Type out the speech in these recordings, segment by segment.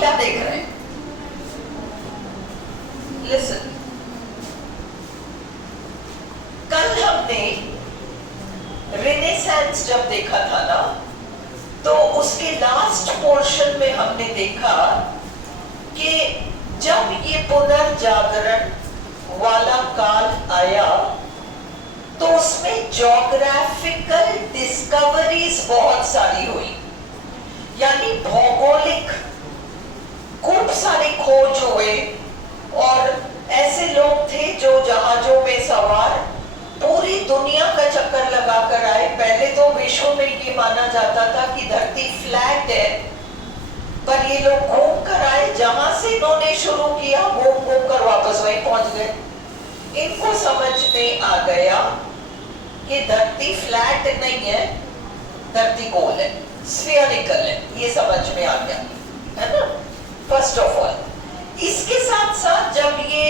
क्या देख रहे हैं? लिसन, कल हमने रेनेसांस जब देखा था ना, तो उसके लास्ट पोर्शन में हमने देखा कि जब ये पुनर्जागरण वाला काल आया तो उसमें ज्योग्राफिकल डिस्कवरीज बहुत सारी हुई, यानी भौगोलिक खूब सारे खोज हुए और ऐसे लोग थे जो जहाजों में सवार पूरी दुनिया का चक्कर लगाकर आए। पहले तो विश्व में ये माना जाता था कि धरती फ्लैट है, पर ये लोग घूम कर आए, जहां से इन्होंने शुरू किया घूम घूम कर वापस वहीं पहुंच गए। इनको समझ में आ गया कि धरती फ्लैट नहीं है, धरती गोल है, स्फीयरिकल है, ये समझ में आ गया, है ना, फर्स्ट ऑफ ऑल। इसके साथ साथ जब ये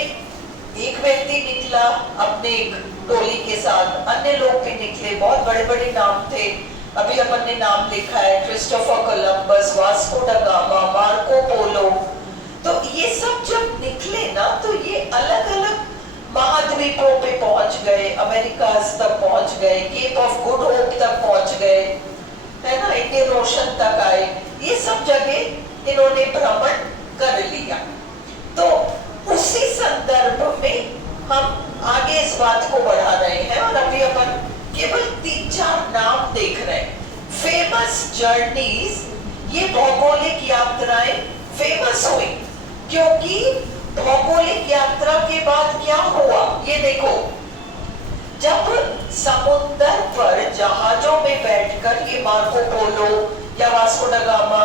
एक व्यक्ति निकला अपने एक टोली के साथ, अन्य लोग भी निकले, बहुत बड़े बड़े नाम थे, अभी अपन ने नाम लिखा है, Christopher Columbus, Vasco da Gama, Marco Polo. तो ये सब जब निकले ना, तो ये अलग अलग महाद्वीपों पे पहुंच गए, अमेरिकास तक पहुंच गए, केप ऑफ गुड होप तक पहुंच गए, है ना, इंडियन ओशन तक आए। ये सब जगह इन्होंने भ्रमण कर लिया। तो उसी संदर्भ में हम आगे इस बात को बढ़ा रहे हैं और अभी अपन केवल 3-4 नाम देख रहे हैं। फेमस जर्नीज, ये भौगोलिक यात्राएं फेमस हुई क्योंकि भौगोलिक यात्रा के बाद क्या हुआ, ये देखो, जब समुद्र पर जहाजों में बैठकर ये मार्को पोलो या वास्को ड गामा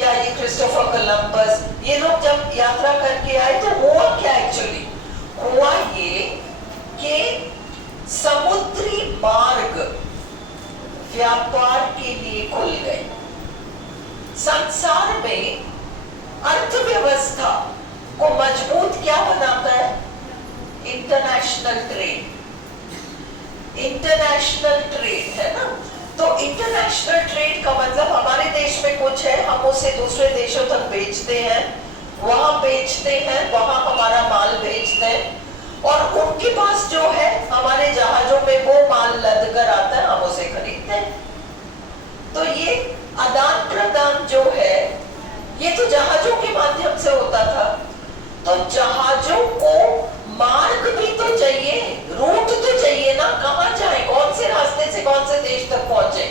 या ये क्रिस्टोफर कोलंबस, ये लोग जब यात्रा करके आए तो हुआ क्या? एक्चुअली हुआ ये कि समुद्री मार्ग व्यापार के लिए खुल गए। संसार में अर्थव्यवस्था को मजबूत क्या बनाता है? International trade. इंटरनेशनल ट्रेड, है ना। तो इंटरनेशनल ट्रेड का मतलब हमारे देश में कुछ है, हम उसे दूसरे देशों तक बेचते हैं, वहां बेचते हैं, वहां हमारा माल बेचते हैं और उनके पास जो है हमारे जहाजों में वो माल लद कर आता है, हम उसे खरीदते हैं। तो ये आदान प्रदान जो है ये तो जहाजों के माध्यम से होता था। तो जहाजों को मार्ग भी तो चाहिए, रूट तो चाहिए ना, कहां जाए, कौन से रास्ते से कौन से देश तक पहुंचे।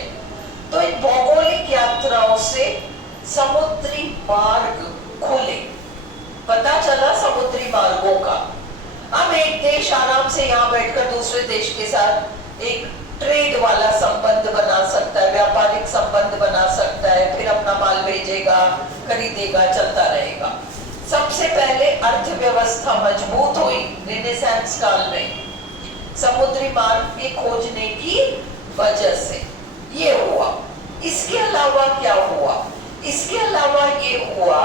तो इन भौगोलिक यात्राओं से समुद्री मार्ग खुले, पता चला समुद्री मार्गों का। अब एक देश आराम से यहाँ बैठकर दूसरे देश के साथ एक ट्रेड वाला संबंध बना सकता है, व्यापारिक संबंध बना सकता है, फिर अपना माल भेजेगा, खरीदेगा, चलता रहेगा। सबसे पहले अर्थव्यवस्था मजबूत हुई रेनेसांस काल में समुद्री मार्ग के खोजने की वजह से, ये हुआ। इसके अलावा क्या हुआ? इसके अलावा ये हुआ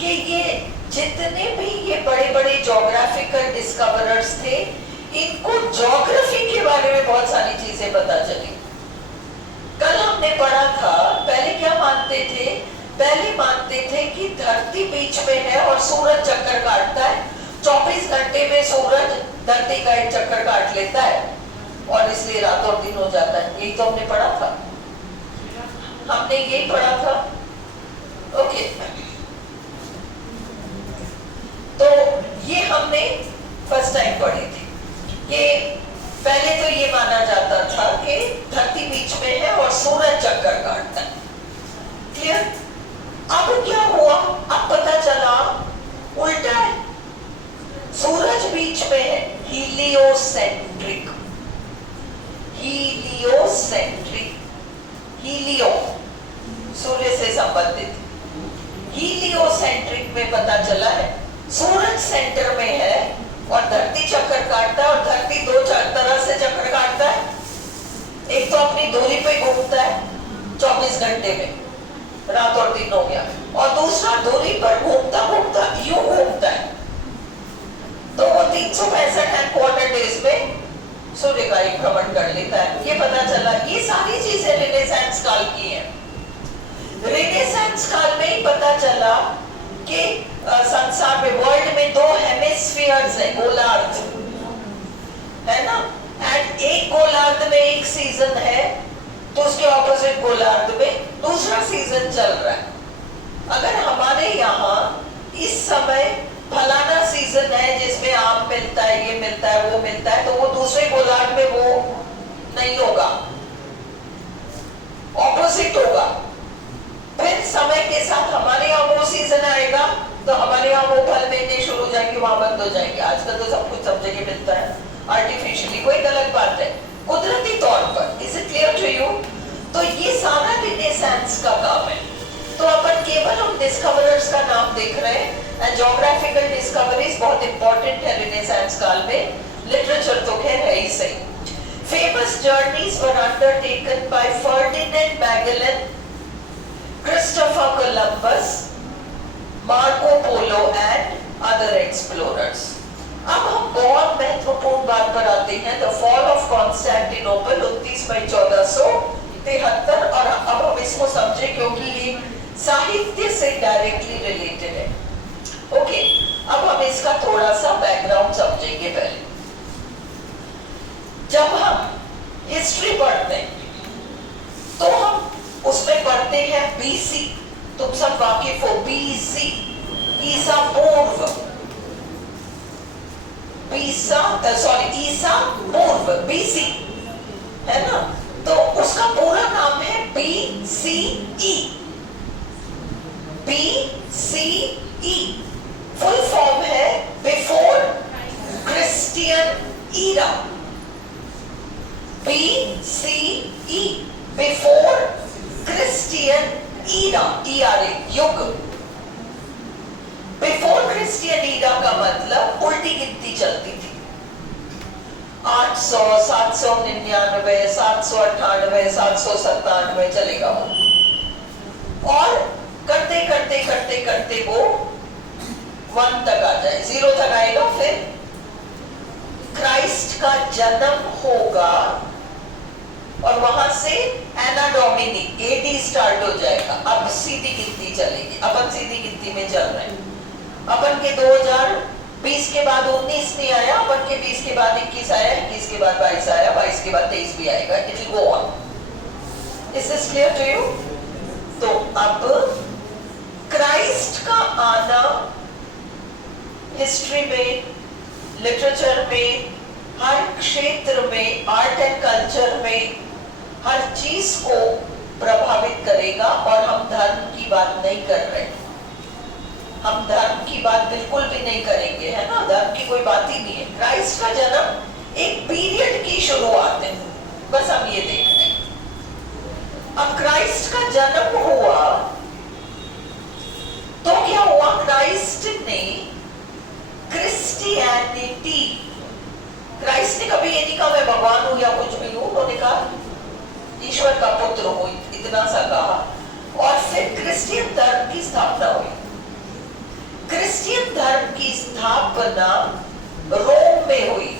कि ये जितने भी ये बड़े बड़े ज्योग्राफिकल डिस्कवरर्स थे, इनको ज्योग्राफी के बारे में बहुत सारी चीजें पता चली। कल हमने पढ़ा था, पहले क्या मानते थे? पहले मानते थे कि धरती बीच में है और सूरज चक्कर काटता है, 24 घंटे में सूरज धरती का एक चक्कर काट लेता है और इसलिए रात और दिन हो जाता है। यही तो हमने पढ़ा था, हमने यही पढ़ा था। ओके, तो ये हमने फर्स्ट टाइम पढ़ी थी कि पहले तो ये माना जाता था कि धरती बीच में है और सूरज चक्कर काटता है। क्लियर? अब क्या हुआ? अब पता चला उल्टा है, सूरज बीच में है, हीलियोसेंट्रिक। हीलियोसेंट्रिक, हीलियो सूर्य से संबंधित, हीलियोसेंट्रिक में पता चला है सूरज सेंटर में है और धरती चक्कर काटता है, और धरती दो तरह से चक्कर काटता है। एक तो अपनी दूरी पे घूमता है 24 घंटे में, रात और दिन हो गया, और दूसरा दूरी पर घूमता घूमता यूं घूमता है, तो वो 365 डेज में सूर्य का एक भ्रमण कर लेता है। ये पता चला। ये सारी चीजें रेनेसांस काल की हैं। रेनेसांस काल में ही पता चला कि संसार में, वर्ल्ड में 2 हेमिस्फीयर्स है, गोलार्ध है ना, एंड एक गोलार्ध में एक सीजन है, तो उसके ऑपोजिट गोलार्ध में दूसरा सीजन चल रहा है। अगर हमारे यहाँ इस समय फलाना सीजन है जिसमें आम मिलता है, ये मिलता है, वो मिलता है, तो वो दूसरे गोलार्ध में वो नहीं होगा, ऑपोजिट होगा। फिर समय के साथ हमारे यहाँ वो सीजन आएगा तो हमारे यहाँ वो फल मिलने शुरू हो जाएंगे, वहां बंद हो जाएंगे। आजकल तो सब कुछ सब जगह मिलता है आर्टिफिशियली, कोई गलत बात है, कुदरती तौर पर। Is it clear to you? तो ये सारा रिनेसेंस का काम है। तो अपन केवल उन डिस्कवरर्स का नाम देख रहे हैं, एंड ज्योग्राफिकल डिस्कवरीज बहुत इंपॉर्टेंट है रिनेसेंस काल में। लिटरेचर तो खैर है ही सही। Famous journeys were undertaken by Ferdinand Magellan, Christopher Columbus, Marco Polo and other explorers. अब हम बहुत महत्वपूर्ण बात पर आते हैं, द फॉल ऑफ कॉन्स्टेंटिनोपल 29 मई 1473। और अब हम इसको समझे क्योंकि ये साहित्य से डायरेक्टली रिलेटेड है। ओके, अब हम इसका थोड़ा सा बैकग्राउंड समझेंगे। पहले जब हम हिस्ट्री पढ़ते हैं तो हम उसमें पढ़ते हैं बीसी, तुम सब वाकिफ हो, बीसी ईसा पूर्व, ईसा पूर्व, बीसी है ना, तो उसका पूरा नाम है बीसीई। बीसीई फुल फॉर्म है before Christian era. BCE before Christian era, ERA युग। बिफोर क्रिश्चियन ईरा का मतलब उल्टी गिनती चलती थी, 800, 799, 798, 797 चलेगा वो, और करते करते करते करते वो 1 तक आ जाए, 0 तक आएगा। फिर क्राइस्ट का जन्म होगा और वहां से एना डोमिनी एडी स्टार्ट हो जाएगा। अब सीधी गिनती चलेगी, अपन सीधी गिनती में चल रहे हैं। अपन के 2020 के बाद 19 नहीं आया, अपन के 20 के बाद 21 आया, 21 के बाद 22 आया, 22 के बाद 23 भी आएगा। It will go on. Is this clear to you? तो अब क्राइस्ट का आना हिस्ट्री में, लिटरेचर में, हर क्षेत्र में, आर्ट एंड कल्चर में, हर चीज को प्रभावित करेगा। और हम धर्म की बात नहीं कर रहे, हम धर्म की बात बिल्कुल भी नहीं करेंगे, है ना, धर्म की कोई बात ही नहीं है। क्राइस्ट का जन्म एक पीरियड की शुरुआत है, बस हम ये देख रहे हैं। अब क्राइस्ट का जन्म हुआ तो क्या हुआ, क्राइस्ट ने क्रिश्चियनिटी, क्राइस्ट ने कभी ये नहीं कहा मैं भगवान हूं या कुछ भी हूं, उन्होंने कहा ईश्वर का पुत्र हूं, इतना सा कहा। और फिर क्रिश्चियन धर्म की स्थापना हुई। क्रिश्चियन धर्म की स्थापना रोम में हुई,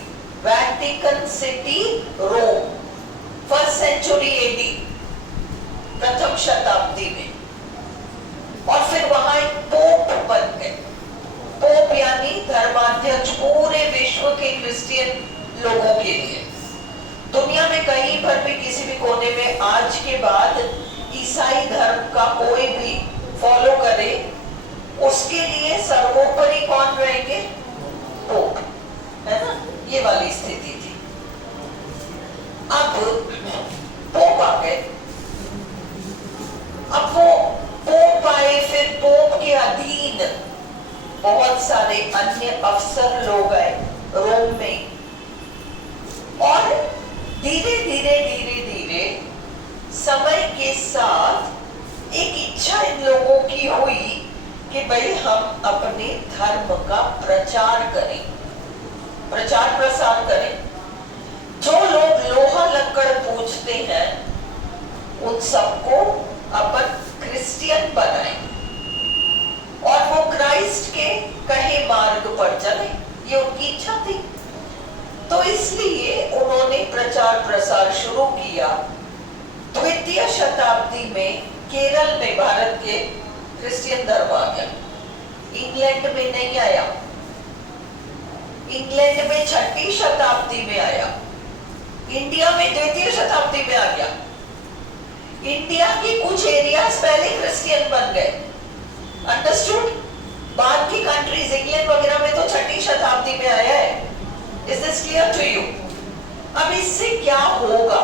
वैटिकन सिटी रोम, 1st सेंचुरी एडी, प्रथम शताब्दी में। और फिर वहां एक पोप बन गए। पोप यानी धर्माध्यक्ष पूरे विश्व के क्रिश्चियन लोगों के लिए। दुनिया में कहीं पर भी किसी भी कोने में आज के बाद ईसाई धर्म का कोई भी फॉलो करे, उसके लिए सर्वोपरि कौन रहेंगे? पोप, है ना, ये वाली स्थिति थी। अब पोप आ गए। अब वो पोप आए, फिर पोप के अधीन बहुत सारे अन्य अफसर लोग आए रोम में। और धीरे धीरे धीरे धीरे समय के साथ एक इच्छा इन लोगों की हुई कि भाई हम अपने धर्म का प्रचार करें, प्रचार प्रसार करें। जो लोग लोहा लक्कड़ पूजते हैं उन सबको अपन क्रिश्चियन बनाए और वो क्राइस्ट के कहे मार्ग पर चले, ये उनकी इच्छा थी। तो इसलिए उन्होंने प्रचार प्रसार शुरू किया। द्वितीय शताब्दी में केरल में भारत के क्रिश्चियन धर्म आ गया। इंग्लैंड में नहीं आया, इंग्लैंड में 6वीं शताब्दी में आया, इंडिया में 2वीं शताब्दी में आ गया। इंडिया के कुछ एरियाज पहले क्रिश्चियन बन गए, अंडरस्टूड। बाद की कंट्रीज इंग्लैंड वगैरह में तो 6वीं शताब्दी में आया है। Is this clear to you? अब इससे क्या होगा?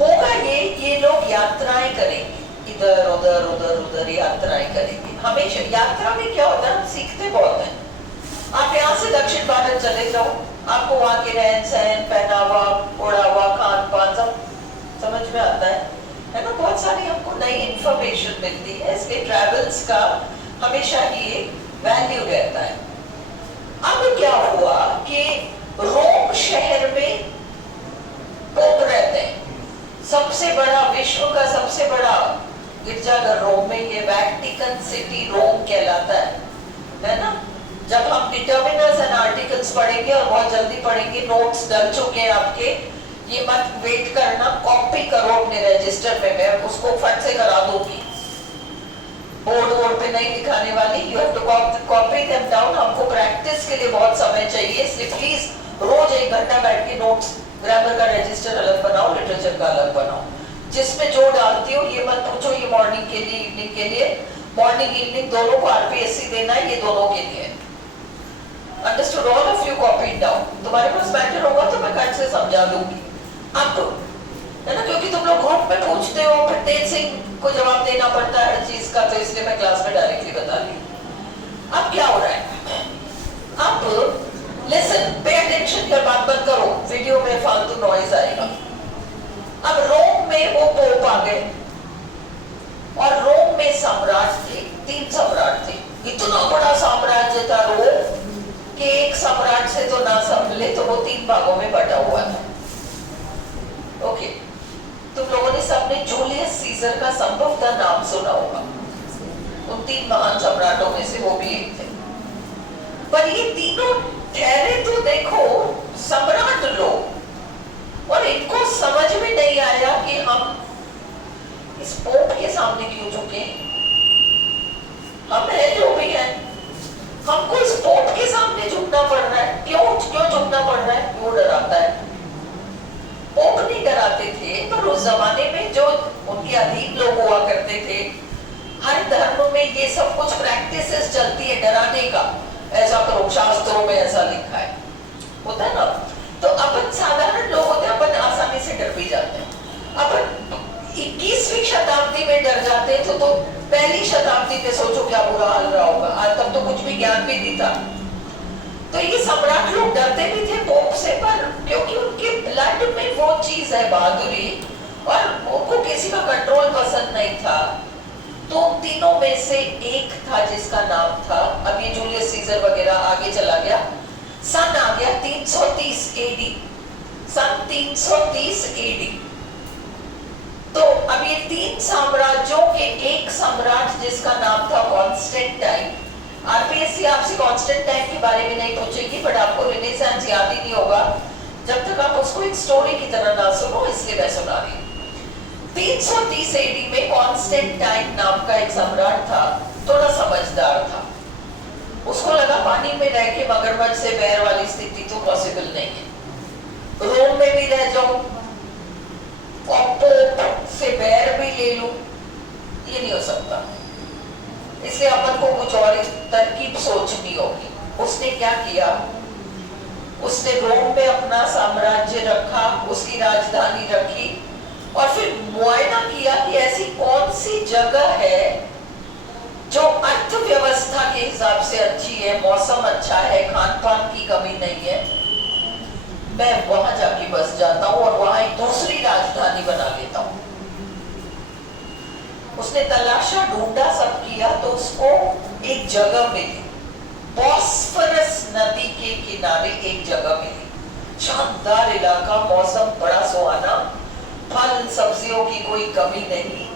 होगा ये लोग यात्राएं करेंगे, इधर उधर उधर उधर यात्राएं करेंगे। हमेशा यात्रा में क्या होता है, हम सीखते बहुत हैं। आप यहाँ से दक्षिण भारत चले जाओ, आपको वहां के रहन सहन, पहनावा, ओढ़ावा, खान पान सब समझ में आता है ना। बहुत सारी हमको नई इंफॉर्मेशन मिलती है, इसलिए ट्रैवल्स का हमेशा ही एक वैल्यू रहता है। अब क्या हुआ कि रोम शहर में पोप रहते हैं, सबसे बड़ा, विश्व का सबसे बड़ा गिरजाघर रोम में, ये वैटिकन सिटी रोम कहलाता है ना। जब हम डिटर्मिनर्स एंड आर्टिकल्स पढ़ेंगे, और बहुत जल्दी पढ़ेंगे, नोट्स डल चुके हैं आपके, ये मत वेट करना, कॉपी करो अपने रजिस्टर में, मैं उसको फट से करा दूंगी, बोर्ड पे नहीं दिखाने वाली। You have to copy them down. हमको प्रैक्टिस के लिए बहुत समय चाहिए, इसलिए प्लीज रोज 1 घंटा बैठ के नोट्स, ग्रामर का रजिस्टर अलग बनाओ, लिटरेचर का अलग बनाओ। जिसमें जो डालती हो ये मत पूछो ये मॉर्निंग के लिए, इवनिंग के लिए। मॉर्निंग इवनिंग दोनों को आरपीएससी देना है, ये दोनों के लिए। Understood? All of you copy down. तुम्हारे पास मैटर होगा तो मैं कल से समझा दूंगी आपको, है ना, क्योंकि तुम लोग ग्रुप में पूछते हो, फिर तेज सिंह को जवाब देना पड़ता है हर चीज का, तो इसलिए मैं क्लास में डायरेक्टली बता रही हूँ। अब क्या हो रहा है, अब लिसन, पे अटेंशन, कर बात बंद करो, वीडियो में फालतू नॉइज आएगा। अब रोम में वो पोप आ गए, और रोम में सम्राट थे, 3 सम्राट थे। इतना बड़ा साम्राज्य था रोम कि एक सम्राट से तो ना संभले, तो वो 3 भागों में बटा हुआ था। ओके, तुम लोगों ने सबने जूलियस सीजर का संभवतः नाम सुना होगा, उन 3 महान सम्राटों में से वो भी एक थे। पर ये तीनों ठहरे तो देखो सम्राट लोग, और इनको समझ में नहीं आया कि हम इस पोप के सामने क्यों झुके। हम है जो भी है, हमको इस पोप के सामने झुकना पड़ रहा है। क्यों झुकना पड़ रहा है? क्यों डराता है? पोप नहीं डराते थे, पर उस जमाने में जो उनके अधीन लोग हुआ करते थे, हर धर्म में ये सब कुछ प्रैक्टिसेस चलती है डराने का। ऐसा करो, शास्त्रों में ऐसा लिखा है, होता है ना। तो अपन साधारण लोग होते हैं, अपन आसानी से डर भी जाते हैं। अपन 21वीं शताब्दी में डर जाते हैं, तो पहली शताब्दी में सोचो क्या बुरा हाल रहा होगा। आज तब तो कुछ भी ज्ञान भी नहीं था। तो ये सम्राट लोग डरते भी थे पोप से, पर क्योंकि उनके ब्लड में वो चीज है, बहादुरी, और उनको किसी का कंट्रोल पसंद नहीं था। तो तीनों में से एक था जिसका नाम था, अब ये जूलियस सीजर वगैरह आगे चला गया, सन आ गया 330 एडी, सन 330 एडी। तो अब ये 3 साम्राज्यों के एक सम्राट जिसका नाम था कॉन्स्टेंटाइन। आरपीएससी आपसे कॉन्स्टेंटाइन के बारे में नहीं पूछेगी, बट आपको रेनेसांस याद ही नहीं होगा जब तक आप उसको एक स्टोरी की तरह ना सुनो, इसलिए मैं सुना रही हूँ। 330 एडी में कॉन्स्टेंटाइन नाम का एक सम्राट था, थोड़ा समझदार था। उसको लगा पानी में रह के मगरमच्छ से बैर वाली स्थिति तो पॉसिबल नहीं है, रोम में भी रह जाऊं और पोप से बैर भी ले लूं, ये नहीं हो सकता। इसलिए अपन को कुछ और तरकीब सोचनी होगी। उसने क्या किया, उसने रोम में अपना साम्राज्य रखा, उसकी राजधानी रखी, और फिर मुआयना किया कि ऐसी कौन सी जगह है जो अर्थव्यवस्था के हिसाब से अच्छी है, मौसम अच्छा है, खान पान की कमी नहीं है, मैं वहां जाके बस जाता हूं और वहां एक दूसरी राजधानी बना लेता हूं। उसने तलाशा, ढूंढा, सब किया, तो उसको एक जगह मिली, बॉस्फरस नदी के किनारे एक जगह मिली। शानदार इलाका, मौसम बड़ा सुहाना, फल सब्जियों की कोई कमी नहीं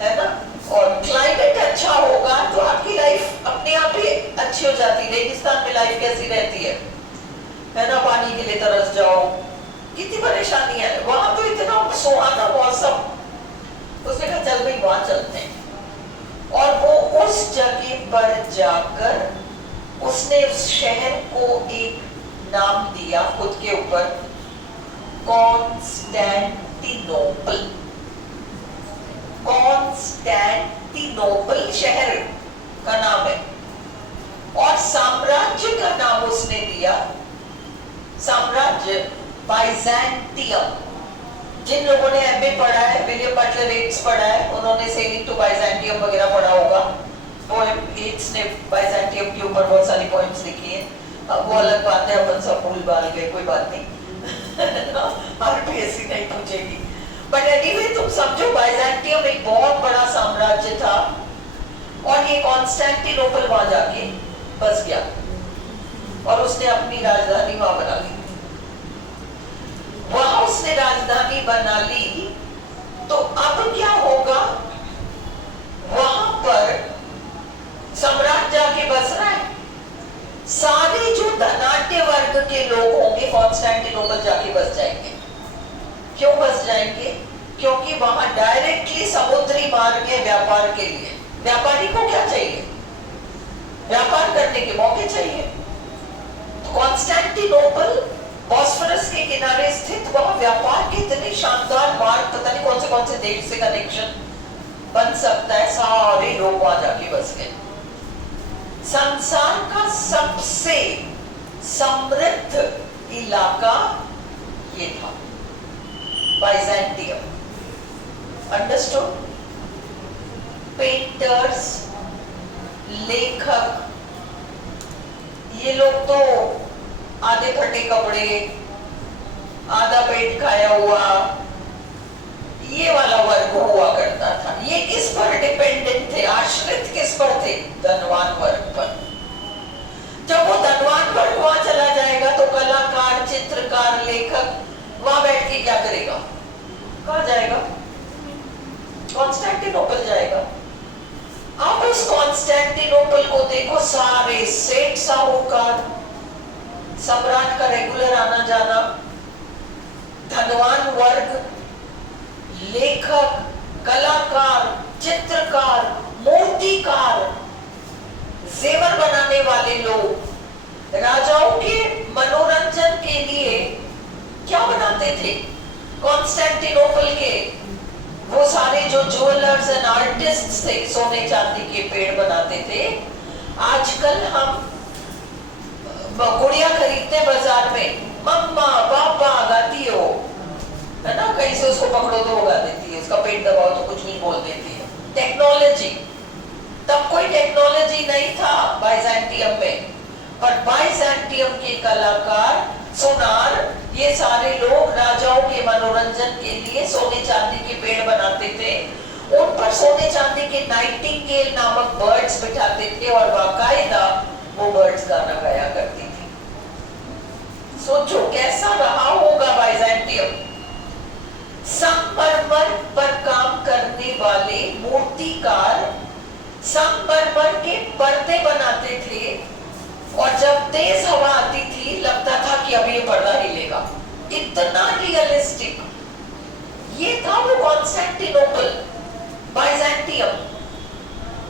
है ना, और क्लाइमेट अच्छा होगा तो आपकी लाइफ अपने आप ही अच्छी हो जाती है। रेगिस्तान में लाइफ कैसी रहती है ना, पानी के लिए तरस जाओ, कितनी परेशानी है। वहां तो इतना सुहाना मौसम, उसने कहा चल भाई वहां चलते हैं, और वो उस जगह पर जाकर उसने उस शहर को एक नाम दिया खुद के ऊपर, कॉन्स्टेंटिनोपल। कॉन्स्टेंटिनोपल शहर का नाम है। और साम्राज्य का नाम उसने दिया, साम्राज्य बाइजेंटियम। जिन लोगों ने एमए पढ़ा है, विलियम बटलर येट्स पढ़ा है, उन्होंने सेलिंग टू बाइजेंटियम वगैरह पढ़ा होगा। पोएम येट्स ने बाइजेंटियम के ऊपर बहुत सारी पोएम्स लिखी है। अब वो अलग बात है, अपन सब भूल भाल गए, कोई बात नहीं। आरपीएससी नहीं पूछेगी। बट एनीवे तुम समझो, बाइजेंटियम एक बहुत बड़ा साम्राज्य था और ये कॉन्स्टेंटिनोपल वहां जाके बस गया और उसने अपनी राजधानी वहां बना ली। वहां उसने राजधानी बना ली तो अब क्या होगा, वहां पर सम्राट जाके बस रहा है। सारे जो धनाढ्य वर्ग के लोग होंगे कॉन्स्टेंटिनोपल जाके बस जाएंगे। क्यों बस जाएंगे? क्योंकि वहां डायरेक्टली समुद्री मार्ग है व्यापार के लिए। व्यापारी को क्या चाहिए? व्यापार करने के मौके चाहिए। तो कॉन्स्टेंटिनोपल बॉस्फोरस के किनारे स्थित, वहां व्यापार के इतने शानदार मार्ग, पता नहीं कौन से देश से कनेक्शन बन सकता है, सारे लोग वहां जाके बस गए। संसार का सबसे समृद्ध इलाका ये था, बाइजेंटियम। अंडरस्टूड? पेंटर्स, लेखक, ये लोग तो आधे फटे कपड़े, आधा पेट खाया हुआ, ये वाला वर्ग हुआ करता था। ये किस पर डिपेंडेंट थे? आश्रित किस पर थे? धनवान वर्ग पर। जब वो धनवान वर्ग वहां चला जाएगा तो कलाकार, चित्रकार, लेखक वहां बैठ के क्या करेगा? कहां जाएगा? कॉन्स्टेंटिनोपल जाएगा। आप उस कॉन्स्टेंटिनोपल को देखो, सारे सेठ साहूकार, सम्राट का रेगुलर आना जाना, धनवान वर्ग, लेखक, कलाकार, चित्रकार, मूर्तिकार, जेवर बनाने वाले लोग, राजाओं के मनोरंजन के लिए क्या बनाते थे? कॉन्स्टेंटिनोपल के वो सारे जो ज्वेलर्स एंड आर्टिस्ट थे, सोने चांदी के पेड़ बनाते थे। आजकल हम गुड़िया खरीदते बाजार में, मम्मा पापा गाती हो, है ना, कहीं से उसको पकड़ो तो वो गा देती है, उसका पेट दबाओ तो कुछ नहीं बोल देती है। टेक्नोलॉजी, तब कोई टेक्नोलॉजी नहीं था बाइजेंटियम में, पर बाइजेंटियम के कलाकार, सुनार, ये सारे लोग राजाओं के मनोरंजन के लिए सोने चांदी के पेड़ बनाते थे। उन पर सोने चांदी के नाइटिंगेल नामक बर्ड्स बिठाते थे और बाकायदा वो बर्ड्स गाना गाया करती थी। सोचो कैसा रहा होगा बाइजेंटियम। संगमरमर पर काम करने वाले मूर्तिकार संगमरमर के पर्दे बनाते थे और जब तेज हवा आती थी लगता था कि अब ये पर्दा हिलेगा, इतना रियलिस्टिक। ये था वो कॉन्स्टेंटिनोपल, बाइजेंटियम।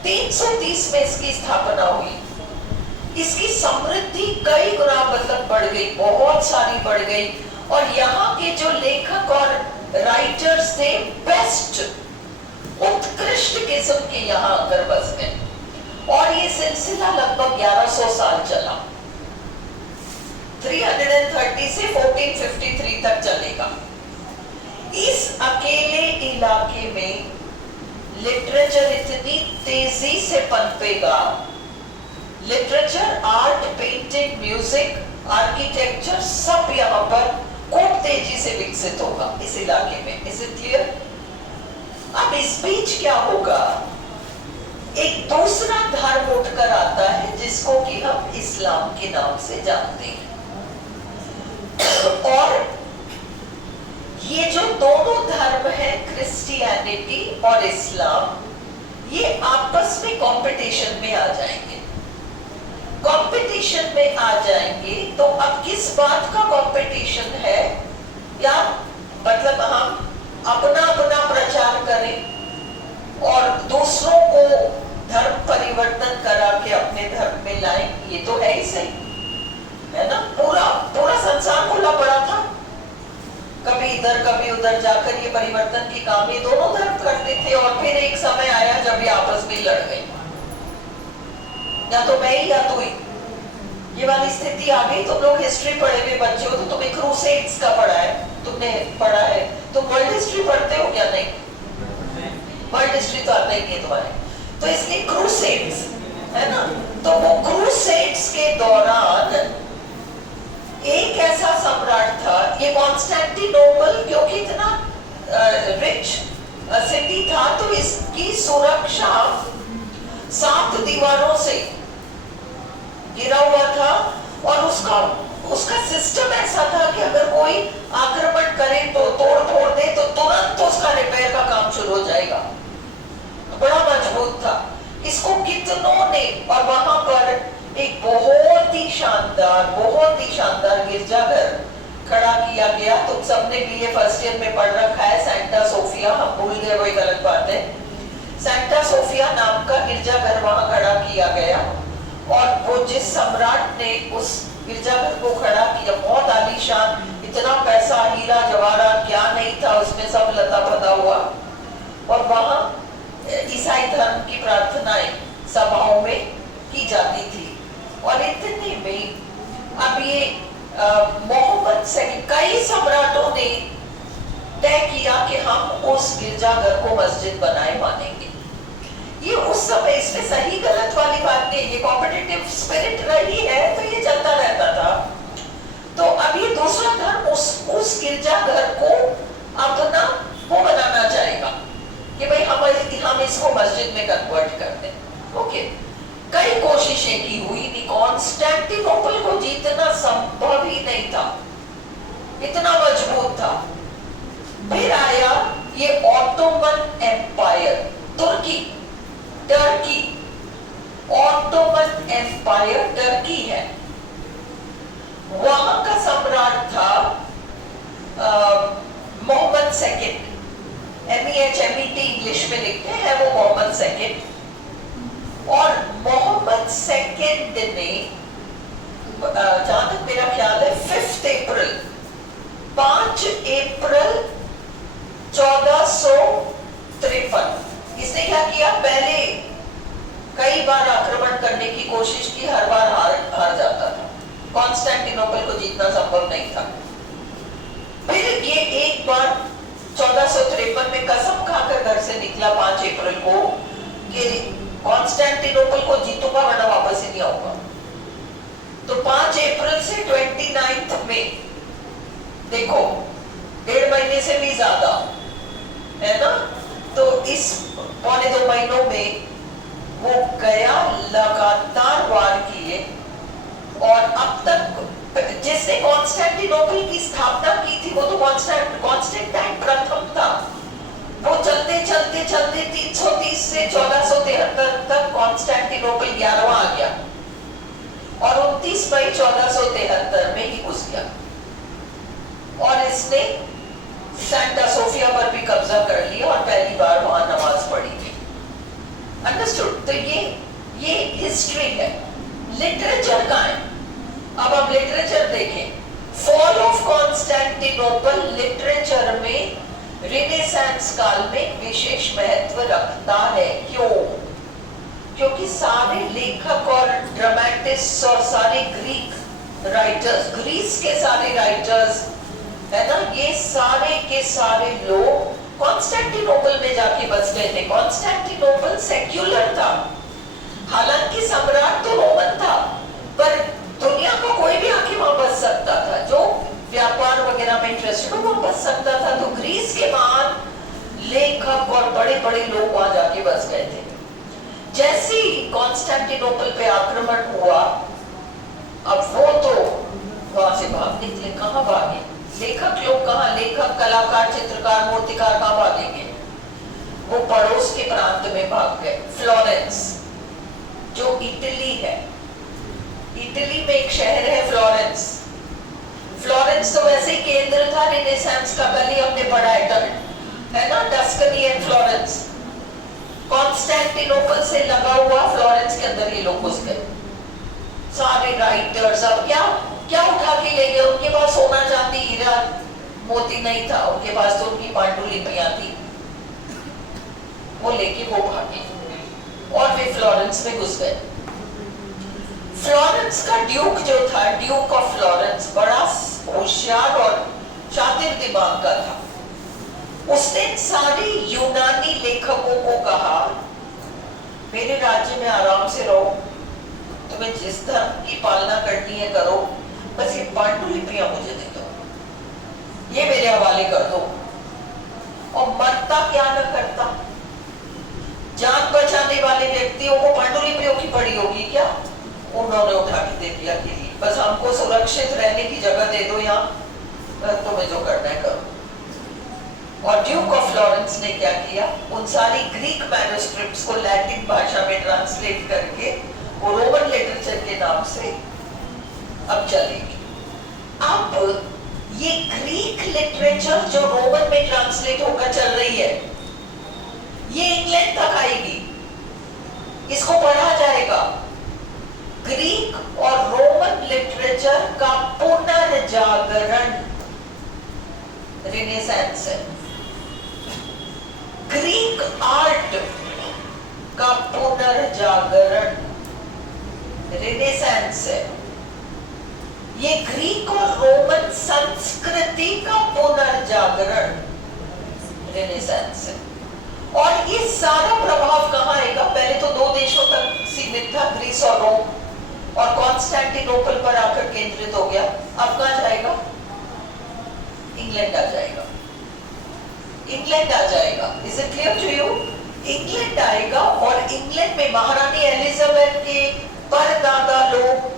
330 में इसकी स्थापना हुई। इसकी समृद्धि कई गुना मतलब बढ़ गई, बहुत सारी बढ़ गई। और यहाँ के जो लेखक और राइटर्स थे, बेस्ट, उत्कृष्ट किस्म के यहाँ आकर बस गए। और ये सिलसिला लगभग 1100 साल चला, 330 से 1453 तक चलेगा। इस अकेले इलाके में लिटरेचर इतनी तेजी से पनपेगा, literature, art, painting, music, architecture सब यहाँ पर खूब तेजी से विकसित होगा इस इलाके में। Is it clear? अब इस बीच क्या होगा, एक दूसरा धर्म उठकर आता है जिसको कि हम इस्लाम के नाम से जानते हैं। और ये जो दोनों धर्म है, क्रिश्चियनिटी और इस्लाम, ये आपस में कंपटीशन में आ जाएंगे। कंपटीशन में आ जाएंगे तो अब किस बात का कंपटीशन है? या मतलब हम अपना अपना प्रचार करें और दूसरों को धर्म परिवर्तन करा अपने धर्म में लाए, ये तो है ही सही, है ना। पूरा पूरा संसार खुला पड़ा था, कभी इधर कभी उधर जाकर ये परिवर्तन की काम ये दोनों धर्म करते थे। और फिर एक समय आया जब ये आपस में लड़ गए, या तो मैं ही या तू ही, ये वाली स्थिति आ गई। तुम लोग हिस्ट्री पढ़े हुए बच्चे हो तो तुम्हें क्रूसेड्स का पढ़ा है, तुमने पढ़ा है। तुम वर्ल्ड हिस्ट्री पढ़ते हो क्या? नहीं, वर्ल्ड हिस्ट्री तो आता ही नहीं है तुम्हारे। तो इसलिए क्रूसेड्स, है ना। तो वो क्रूसेड्स के दौरान एक ऐसा सम्राट था, ये कॉन्स्टेंटिनोपल क्योंकि इतना रिच सिटी था, तो इसकी सुरक्षा 7 दीवारों से घिरा हुआ था। और उसका सिस्टम ऐसा था कि अगर कोई आक्रमण करे तो तोड़ फोड़ दे तो तुरंत उसका रिपेयर का काम शुरू हो जाएगा। तो बड़ा मजबूत था। इसको कितनों ने, और वहां पर एक बहुत ही शानदार गिरजाघर खड़ा किया गया। तुम सबने बीए फर्स्ट ईयर में पढ़ रखा है, सेंटा सोफिया। हम भूल गए, वही गलत बात है। सेंटा सोफिया नाम का गिरजाघर वहां खड़ा किया गया। और वो जिस सम्राट ने उस गिरजाघर को खड़ा किया, बहुत आलीशान, इतना पैसा, हीरा जवाहरात क्या नहीं था उसमें, सब लता पता हुआ। और वहां ईसाई धर्म की प्रार्थनाएं सभाओं में की जाती थी। और इतने में अब ये मोहम्मद से कई सम्राटों ने तय किया कि हम उस गिरजाघर को मस्जिद बनाए मानेंगे। ये उस समय, इसमें सही गलत वाली बात नहीं, ये कॉम्पिटिटिव स्पिरिट रही है तो ये चलता रहता था। तो अब ये दूसरा धर्म उस गिरजाघर को अपना वो बनाना चाहेगा कि भाई हम इसको मस्जिद में कन्वर्ट कर दें। ओके, कई कोशिशें की हुई नहीं, कॉन्स्टेंटिनोपल को जीतना संभव ही नहीं था, इतना मजबूत था। फिर आया ये Ottoman empire, Turkey. Ottoman empire Turkey है। वहां का सम्राट था मोहम्मद सेकंड, MEHMED इंग्लिश में लिखते हैं वो मोहम्मद सेकंड। और मोहम्मद सेकंड ने, जहां तक मेरा ख्याल है, 5 अप्रैल 1453 इसने क्या किया, पहले कई बार आक्रमण करने की कोशिश की, हर बार हार जाता था। कॉन्स्टेंटिनोपल को जीतना संभव नहीं था। फिर ये एक बार 1453 में कसम खाकर घर से निकला 5 अप्रैल को कि कॉन्स्टेंटिनोपल को जीतूंगा वरना वापस ही नहीं आऊंगा। तो 5 अप्रैल से 29 में, देखो 1.5 महीने से भी ज्यादा, है ना। तो इस 1.25 महीनों में वो गया, लगातार वार किए। और अब तक जिसने कॉन्स्टेंटिनोपल की स्थापना की थी वो तो कॉन्स्टेंटाइन प्रथम था। वो चलते 330 से 1473 तक कॉन्स्टेंटिनोपल 11वां आ गया और 29 मई 1473 में ही घुस गया। और इसने सेंटा सोफिया पर भी कब्जा कर लिया और पहली बार वहां नमाज पढ़ी थी। अंडरस्टूड? तो ये हिस्ट्री है। लिटरेचर का है। अब हम लिटरेचर देखें। फॉल ऑफ कॉन्स्टेंटिनोपल लिटरेचर में रिनेसेंस काल में विशेष महत्व रखता है। क्यों? क्योंकि सारे लेखक और ड्रामेटिस्ट और सारे ग्रीक राइटर्स, ग्रीस के सारे राइटर्स, है ना, ये सारे के सारे लोग कॉन्स्टेंटिनोपल में जाके बस गए थे। कॉन्स्टेंटिनोपल सेक्युलर था, हालांकि सम्राट तो रोमन था, पर दुनिया का कोई भी आके वहां बस सकता था, जो व्यापार वगैरह में इंटरेस्टेड हो वहां बस सकता था। तो ग्रीस के महान लेखक और बड़े बड़े लोग वहां जाके बस गए थे। जैसे ही कॉन्स्टेंटिनोपल पे आक्रमण हुआ, अब वो तो वहां से भाग निकले। कहां भागे? लेखक लोग कहां? लेखक, कलाकार, चित्रकार, मूर्तिकार कहां भागेंगे? वो पड़ोस के प्रांत में भाग गए। फ्लोरेंस, जो इटली है, इटली में एक शहर है फ्लोरेंस। फ्लोरेंस तो वैसे ही केंद्र था रिनेसेंस का, कल ही हमने पढ़ा है ना, टस्कनी एंड फ्लोरेंस। कॉन्स्टेंटिनोपल से लगा हुआ फ्लोरेंस के अंदर ये लोग घुस गए, सारे राइटर सब क्या क्या उठा के ले गए। उनके पास सोना चांदी हीरा मोती नहीं था, उनके पास तो उनकी पांडुलिपियां थी, वो लेके वो भागे और वे फ्लोरेंस में घुस गए। फ्लोरेंस का ड्यूक जो था, ड्यूक ऑफ फ्लोरेंस, बड़ा होशियार और शातिर दिमाग का था। उसने सारे यूनानी लेखकों को कहा, मेरे राज्य में आराम से रहो, तुम्हें जिस धर्म की पालना करनी है करो, बस ये पांडुलिपियां मुझे दे दो, ये मेरे हवाले कर दो। और मरता क्या न करता, जान बचाने वाले व्यक्तियों को पांडुलिपियों की पड़ी होगी क्या, उन्होंने उठा के दे दिया कि बस हमको सुरक्षित रहने की जगह दे दो, यहाँ तुम्हें जो करना है करो। और ड्यूक ऑफ फ्लोरेंस ने क्या किया, उन सारी ग्रीक मैन्युस्क्रिप्ट्स को लैटिन भाषा में ट्रांसलेट करके वो रोमन लिटरेचर के नाम से अब चलेगी। अब ये ग्रीक लिटरेचर जो रोमन में ट्रांसलेट होकर चल रही है, ये इंग्लैंड तक आएगी, इसको पढ़ा जाएगा। ग्रीक और रोमन लिटरेचर का पुनर्जागरण रिनेसेंस है। ग्रीक आर्ट का पुनर्जागरण रिनेसेंस है। ये ग्रीक और रोमन संस्कृति का पुनर्जागरण रिनेसेंस है। और ये सारा प्रभाव कहाँ आएगा, पहले तो 2 देशों तक सीमित था, ग्रीस और रोम, और कॉन्स्टेंटिनोपल पर आकर केंद्रित हो गया। अब कहाँ जाएगा, इंग्लैंड आ जाएगा, इंग्लैंड आ जाएगा। Is it clear to you? England आएगा और इंग्लैंड में महारानी एलिजाबेथ के परदादा लोग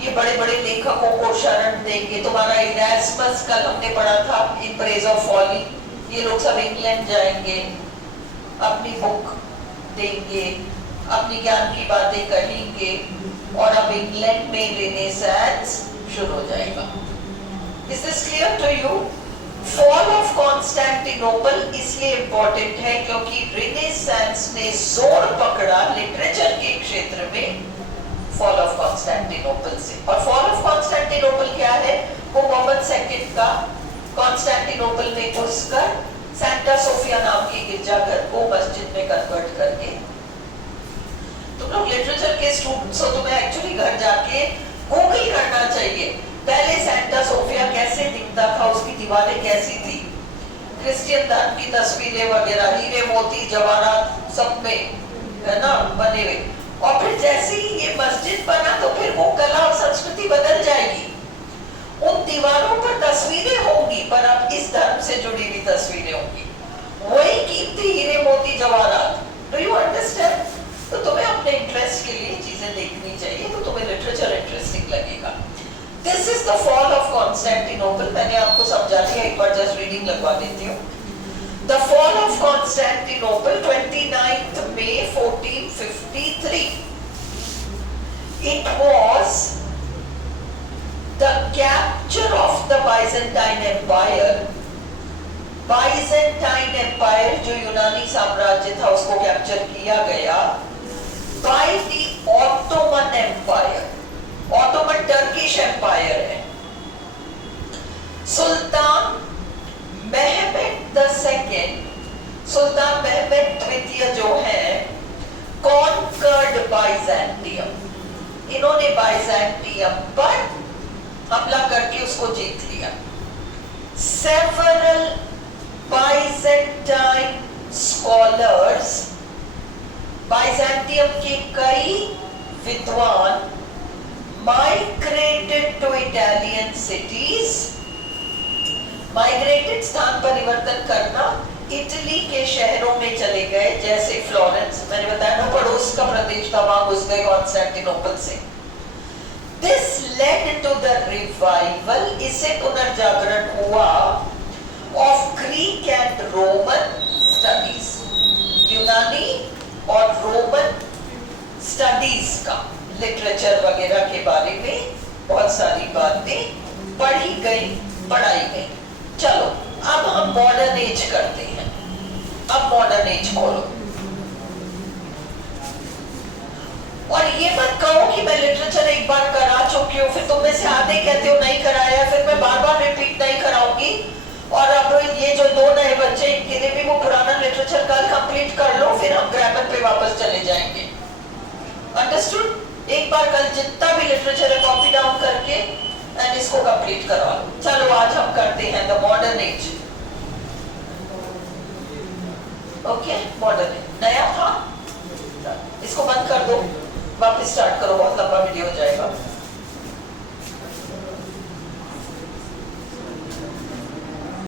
ये बड़े बड़े लेखकों को शरण देंगे। तुम्हारा इरास्मस कल हमने पढ़ा था, इन प्रेज ऑफ फॉली, ये लोग सब इंग्लैंड जाएंगे, अपनी बुक देंगे, अपनी ज्ञान की बातें कहेंगे, और अब इंग्लैंड में रिनेसेंस शुरू हो जाएगा। Is this clear to you? Fall of Constantinople इसलिए इंपॉर्टेंट है क्योंकि रिनेसेंस ने जोर पकड़ा लिटरेचर के क्षेत्र में फॉल ऑफ कॉन्स्टेंटिनोपल से। और फॉल ऑफ कॉन्स्टेंटिनोपल क्या है, वो मोहम्मद सेकंड का कॉन्स्टेंटिनोपल में घुसकर सेंटा सोफिया नाम की गिरजाघर को मस्जिद में कन्वर्ट करके। तुम लोग लिटरेचर के स्टूडेंट्स हो, तुम्हें एक्चुअली घर जाके गूगल करना चाहिए, पहले सेंटा सोफिया कैसे दिखता था, उसकी दीवारें कैसी थी, क्रिश्चियन धर्म की तस्वीरें वगैरह, हीरे मोती जवाहरात सब में है ना बने हुए। और फिर जैसे ही ये मस्जिद बना तो फिर वो कला और संस्कृति बदल जाएगी। उन दीवारों पर तस्वीरें होंगी पर अब इस धर्म से जुड़ी हुई तस्वीरें होंगी, वही कीमती हीरे मोती जवाहरात। Do you understand? तो तुम्हें अपने इंटरेस्ट के लिए चीजें देखनी चाहिए, तो तुम्हें लिटरेचर इंटरेस्टिंग लगेगा। This is the fall of Constantinople. मैंने आपको समझा दिया, एक बार जस्ट रीडिंग लगवा देती हूँ। The fall of Constantinople, 29th May 1453. It was the capture of the Byzantine Empire. Byzantine Empire जो यूनानी साम्राज्य था उसको कैप्चर किया गया by the Ottoman Empire. Ottoman Turkish Empire है। सुल्तान मेहमेद II, सुल्तान मेहमेद द्वितीय जो है, कॉन्कर्ड बाइजेंटियम, इन्होंने बाइजेंटियम पर हमला करके उसको जीत लिया। सेवरल बाइजेंटाइन स्कॉलर्स, बाइजेंटियम के कई विद्वान migrated to Italian cities. Migrated स्थान परिवर्तन करना, इटली के शहरों में चले गए, जैसे फ्लोरेंस, मैंने बताया ना पड़ोस का प्रदेश था, वहां घुस गए कॉन्स्टेंटिनोपल से। This led to the revival, इससे पुनर्जागरण हुआ of Greek and Roman studies, यूनानी और रोमन स्टडीज का, लिटरेचर वगैरह के बारे में बहुत सारी बातें पढ़ी गई, पढ़ाई गई। चलो अब हम मॉडर्न एज करते हैं। अब मॉडर्न एज खोलो। और ये मत कहो कि मैं लिटरेचर एक बार करा चुकी हूँ, फिर तुम में से आधे कहते हो नहीं कराया, फिर मैं बार बार रिपीट नहीं कराऊंगी। और अब ये जो दो नए बच्चे, इनके लिए भी वो पुराना लिटरेचर कल कंप्लीट कर लो, फिर हम ग्रामर पे वापस चले जाएंगे। अंडरस्टूड? एक बार कल जितना भी लिटरेचर है कॉपी डाउन करके एंड इसको कंप्लीट करवा लो। चलो आज हम करते हैं the modern age. Okay, modern age नया था, इसको बंद कर दो, वापस स्टार्ट करो, बहुत लंबा वीडियो हो जाएगा।